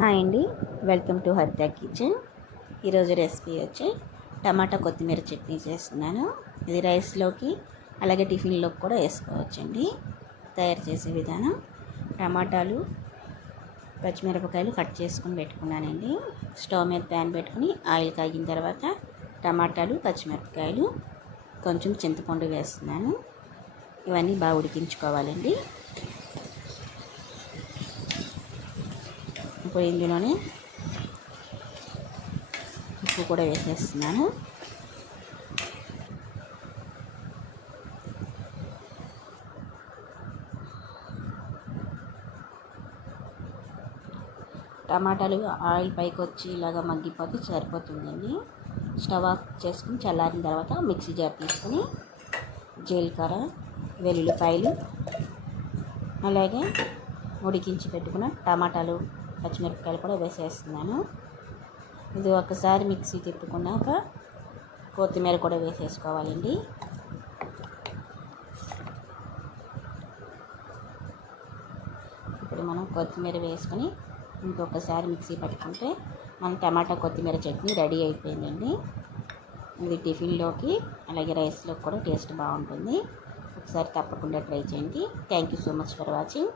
Hi అండి. Welcome to Haritha kitchen. ఈరోజు recipe వచ్చి టమాటా కొత్తిమీర చట్నీ చేస్తున్నాను. ఇది రైస్లోకి అలాగే టిఫిన్లోకి కూడా వేసుకోవచ్చండి. తయారు చేసే విధానం టమాటాలు పచ్చిమిరపకాయలు కట్ చేసుకుని పెట్టుకున్నానండి. స్టవ్ మీద ప్యాన్ పెట్టుకుని ఆయిల్ కాగిన తర్వాత టమాటాలు పచ్చిమిరపకాయలు కొంచెం చింతపండు వేస్తున్నాను. ఇవన్నీ బాగా ఉడికించుకోవాలండి. ఇప్పుడు ఇందులోనే ఉప్పు కూడా వేసేస్తున్నాను. టమాటాలు ఆయిల్ పైకి వచ్చి ఇలాగ మగ్గిపోతే సరిపోతుందండి. స్టవ్ ఆఫ్ చేసుకుని చల్లారిన తర్వాత మిక్సీ జార్ తీసుకుని జీలకర్ర వెల్లుల్లిపాయలు అలాగే ఉడికించి పెట్టుకున్న టమాటాలు పచ్చిమిరపకాయలు కూడా వేసేస్తున్నాను. ఇది ఒకసారి మిక్సీ తిప్పుకున్నాక కొత్తిమీర కూడా వేసేసుకోవాలండి. ఇప్పుడు మనం కొత్తిమీర వేసుకొని ఇంకొకసారి మిక్సీ పట్టుకుంటే మన టమాటా కొత్తిమీర చట్నీ రెడీ అయిపోయిందండి. ఇది టిఫిన్లోకి అలాగే రైస్లోకి కూడా టేస్ట్ బాగుంటుంది. ఒకసారి తప్పకుండా ట్రై చేయండి. Thank you so much for watching